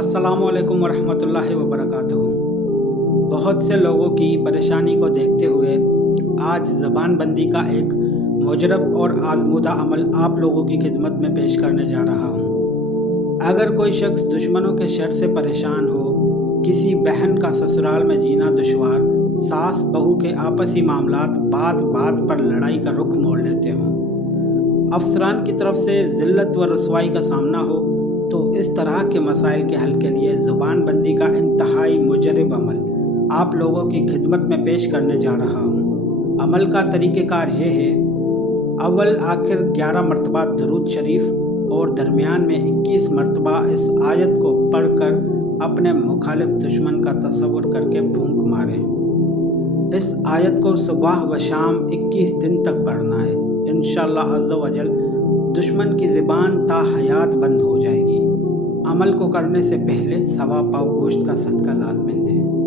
अस्सलामुअलैकुम वरहमतुल्लाहि वबरकातुहू। बहुत से लोगों की परेशानी को देखते हुए आज ज़बानबंदी का एक मुजरब और आज़मूदा अमल आप लोगों की खिदमत में पेश करने जा रहा हूँ। अगर कोई शख्स दुश्मनों के शर से परेशान हो, किसी बहन का ससुराल में जीना दुश्वार, सास बहू के आपसी मामलात बात बात पर लड़ाई का रुख मोड़ लेते हों, अफसरान की तरफ से ज़िल्लत व रुसवाई का सामना हो, तो इस तरह के मसाइल के हल के लिए ज़ुबानबंदी का इंतहाई मुजरब अमल आप लोगों की खिदमत में पेश करने जा रहा हूँ। अमल का तरीक़ेकार ये है, अव्वल आखिर 11 मरतबा दुरूद शरीफ और दरमियान में 21 मरतबा इस आयत को पढ़कर अपने मुखालिफ दुश्मन का तसव्वुर करके फूंक मारें। इस आयत को सुबह व शाम 21 दिन तक पढ़ना है। इंशाअल्लाह अज़्ज़ व जल दुश्मन की ज़बान ता हयात बंद हो जाएगी। अमल को करने से पहले सवा पाव गोश्त का सदका लाज़िम दें।